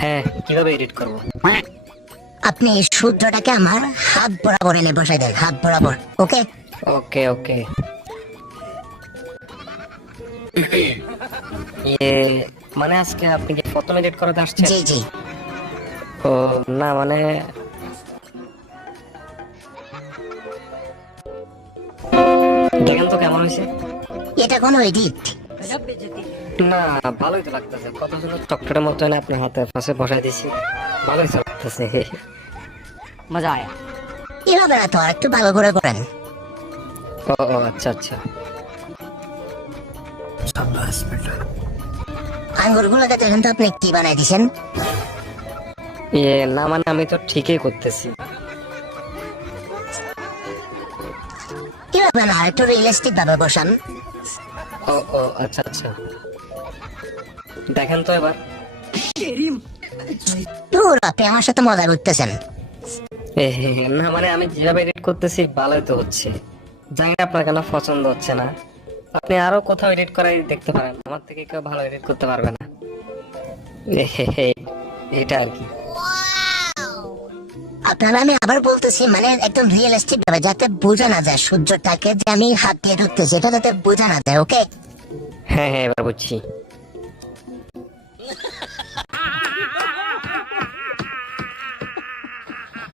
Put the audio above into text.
হ্যাঁ, কিভাবে এডিট করব? আপনি এই সূর্যটাকে আমার হাত বরাবর এনে বসাই দেন, হাত বরাবর। ওকে? ওকে ওকে। ইয়ে, মানে আজকে আপনি কি প্রথম এডিট করাতে আসছেন? জি জি। ও না, মানে দেখেন তো কেমন হয়েছে। এটা কোনো এডিট? না, ভালোই তো লাগতেছে, কত সুন্দর চকলেটের মতো এনে আপনার হাতের পাশে বসাই দিছি, ভালোই তো লাগতেছে। মজা আয়া। এভাবে না তো, আর একটু ভালো করে করেন। ও ও, আচ্ছা আচ্ছা। আঙ্গুরগুলোকে দেখেন তো আপনি কি বানাই দিছেন। ইয়ে না, মানে আমি তো ঠিকই করতেছি। এভাবে না, আর একটু রিয়েলিস্টিক ভাবে বসান। ও ও, আচ্ছা আচ্ছা। দেখেন তো এবার। ধুর, আপনি আমার সাথে মজা করতেছেন। না মানে আমি যেভাবে এডিট করতেছি ভালোই তো হচ্ছে, জানি না আপনার কেন পছন্দ হচ্ছে না। আপনি আরো কোথাও এডিট করাই দেখতে পারেন, আমার থেকে কেউ ভালো এডিট করতে পারবে না। এটা আর কি। আপনারা, আমি আবার বলতেছি, মানে একদম রিয়েলিস্টিক ভাবে, যাতে বোঝা না যায় সূর্যটাকে যে আমি হাত দিয়ে ঢুকতেছি, এটা যাতে বোঝা না যায়। ওকে? হ্যাঁ হ্যাঁ, এবার বুঝছি।